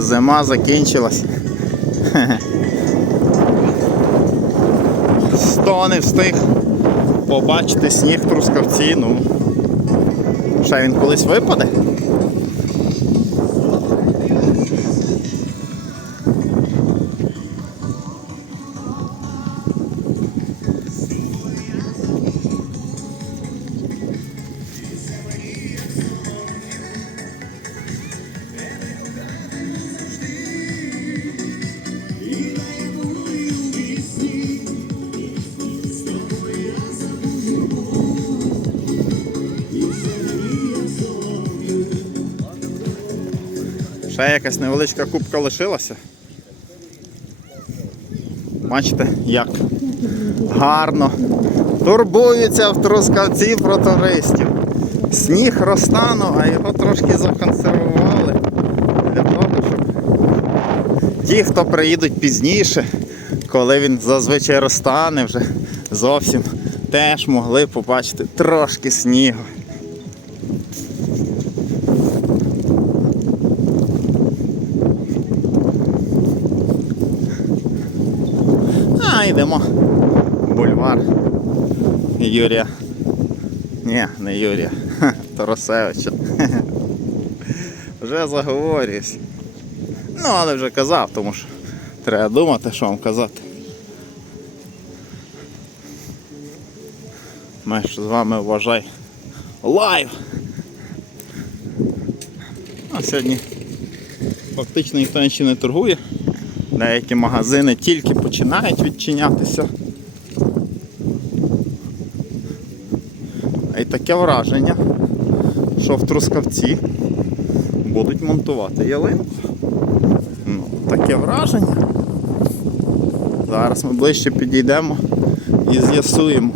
зима закінчилась. Сто не встиг побачити сніг трускавці, ну. Ще він колись випаде. Ще якась невеличка кубка лишилася. Бачите, як гарно турбуються в трускавці про туристів. Сніг розтанув, а його трошки законсервували для того, щоб ті, хто приїдуть пізніше, коли він зазвичай розтане вже зовсім, теж могли побачити трошки снігу. А, йдемо. Бульвар Юрія. Ні, не Юрія. Тарасевича. Вже заговорююсь. Ну, але вже казав, тому що треба думати, що вам казати. Ми ж з вами вважай лайв. А сьогодні фактично ніхто нічим не торгує. Деякі магазини тільки починають відчинятися. І таке враження, що в Трускавці будуть монтувати ялинку. Ну, таке враження. Зараз ми ближче підійдемо і з'ясуємо.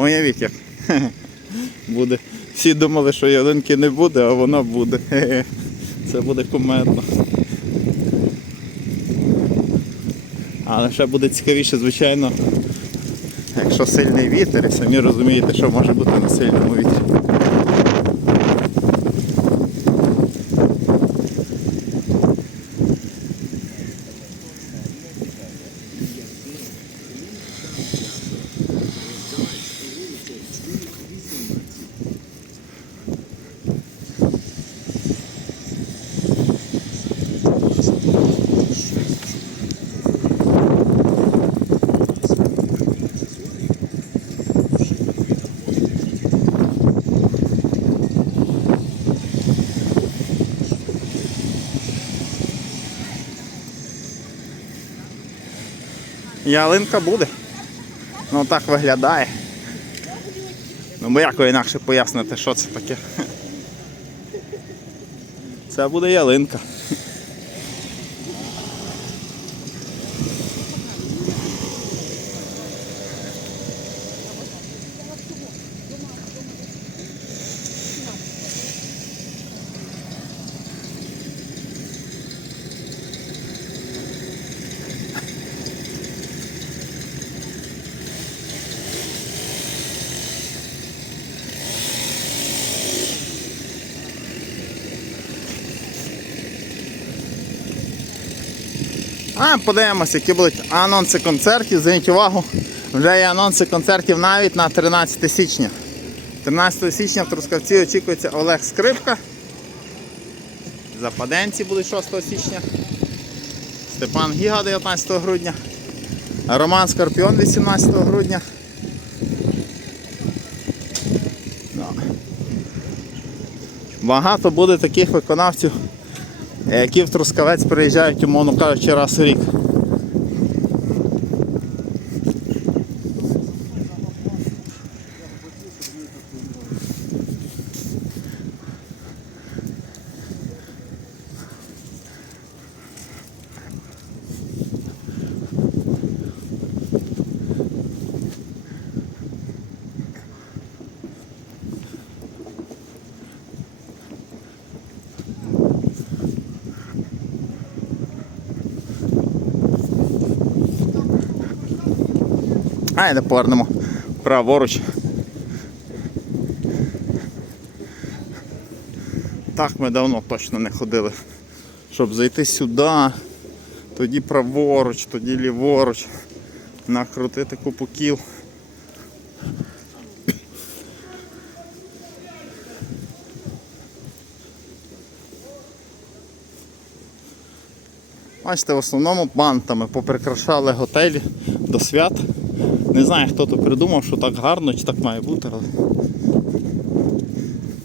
Уявіть як. Буде. Всі думали, що ялинки не буде, а вона буде. Це буде кумедно. Але ще буде цікавіше, звичайно, якщо сильний вітер, і самі розумієте, що може бути на сильному вітрі. Ялинка буде. Ну так виглядає. Ну бо як інакше пояснити, що це таке? Це буде ялинка. А, подивимося, які будуть анонси концертів. Зверніть увагу, вже є анонси концертів навіть на 13 січня. 13 січня в Трускавці очікується Олег Скрипка. Западенці будуть 6 січня. Степан Гіга 19 грудня. Роман Скорпіон 18 грудня. Ну. Багато буде таких виконавців, які в Трускавець приїжджають, умовно кажучи, раз у рік. Айде повернемо праворуч. Так ми давно точно не ходили. Щоб зайти сюди, тоді праворуч, тоді ліворуч, накрутити купу кіл. Бачите, в основному бантами поприкрашали готелі до свят. Не знаю, хто то придумав, що так гарно чи так має бути, але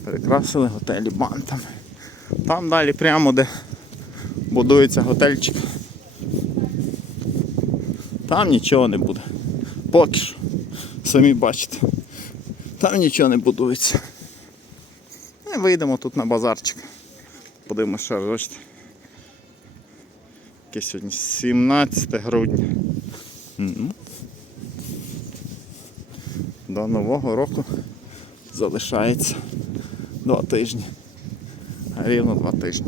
перекрасили готелі бантами. Там далі прямо де будується готельчик. Там нічого не буде. Поки що. Самі бачите. Там нічого не будується. Ну, І вийдемо тут на базарчик. Подивимося раз, бачите. Яке сьогодні 17 грудня. До Нового року залишається два тижні. Рівно два тижні.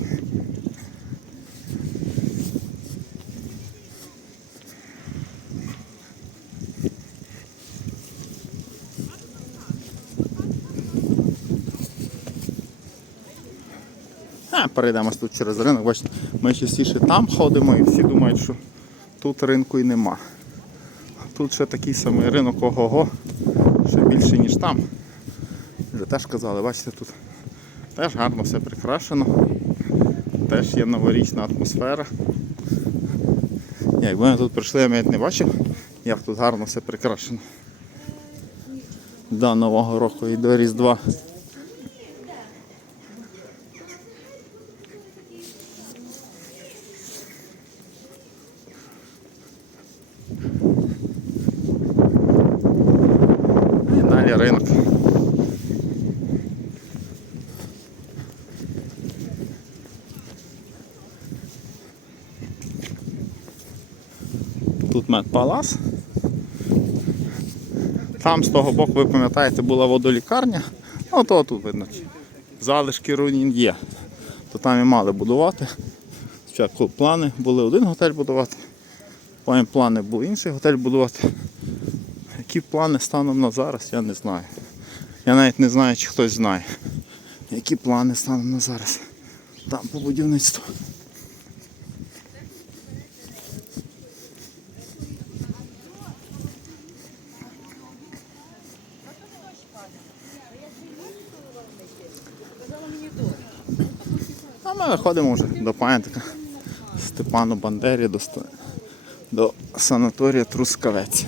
А, перейдемо тут через ринок, бачите, ми частіше там ходимо і всі думають, що тут ринку і нема. Тут ще такий самий ринок ого-го, ще більше, ніж там. Вже теж казали, бачите, тут теж гарно все прикрашено, теж є новорічна атмосфера. Якби ми тут прийшли, я навіть не бачив, як тут гарно все прикрашено. До Нового року і до Різдва. І далі ринок. Тут медпалас. Там з того боку, ви пам'ятаєте, була водолікарня. Ну то тут видно. Залишки руїн є. То там і мали будувати. Спочатку плани були один готель будувати, потім плани були інший готель будувати. Які плани станом на зараз, я не знаю. Я навіть не знаю, чи хтось знає. Які плани станом на зараз. Там по будівництву. А вже до пам'ятника Степану Бандері, до, до санаторія Трускавець.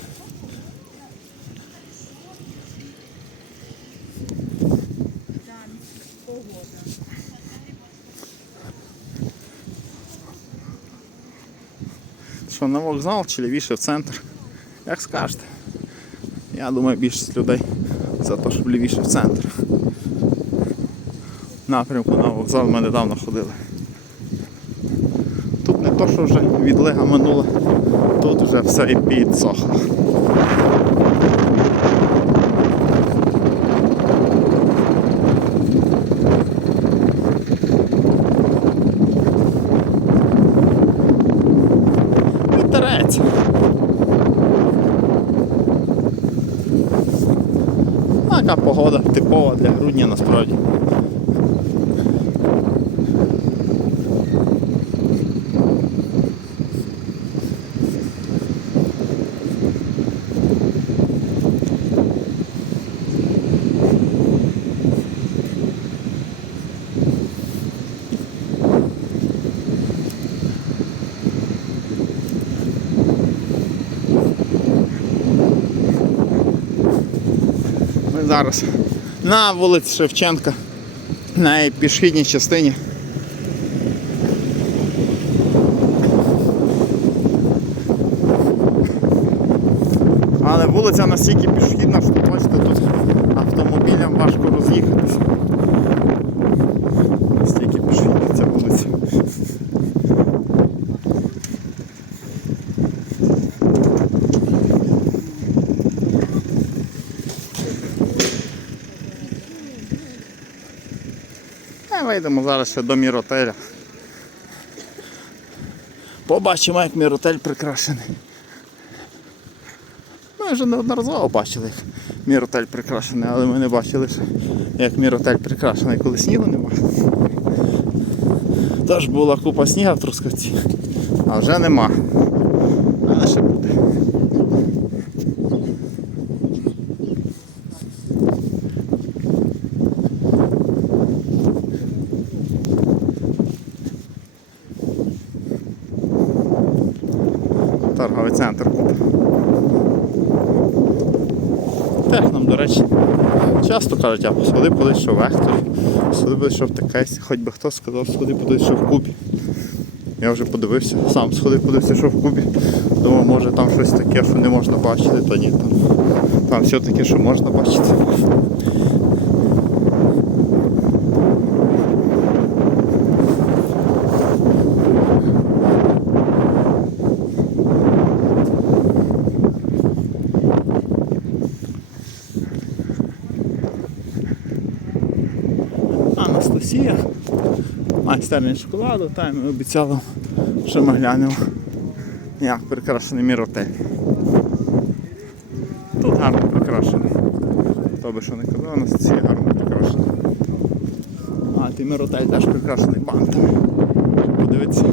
Що на вокзал чи лівіше в центр? Як скажете. Я думаю, більшість людей за те, щоб лівіше в центр. Напрямку на вокзал ми недавно ходили. Тут не то, що вже відлига минула, тут вже все і підсохло. Вітерець. Така погода типова для грудня насправді. Зараз на вулиці Шевченка, на пішхідній частині. Але вулиця настільки пішохідна, що бачите, тут автомобілям важко роз'їхатися. Настільки пішохідна ця вулиця. Вийдемо зараз ще до міротеля. Побачимо, як міротель прикрашений. Ми вже неодноразово бачили, як міротель прикрашений, але ми не бачили, як міротель прикрашений, коли снігу немає. Теж була купа сніга в Трускавці, а вже нема. Але ще Торговий центр тут. До речі, часто кажуть, а сходи подивись, що в векторі, сходи подивись, що в ТКС, хоч би хто сказав, сходи подивись, що в кубі. Я вже подивився, сам сходив, подивився, що в кубі. Думав, може там щось таке, що не можна бачити, то ні, там, там все таке, що можна бачити. Анастасія, майстерня шоколаду, та й ми обіцяли, що ми глянемо, як прикрашений міротель. Тут гарно прикрашений. Хто би що не казав, Анастасія гарно прикрашена. А ти міротель теж прикрашений бантами. Подивіться.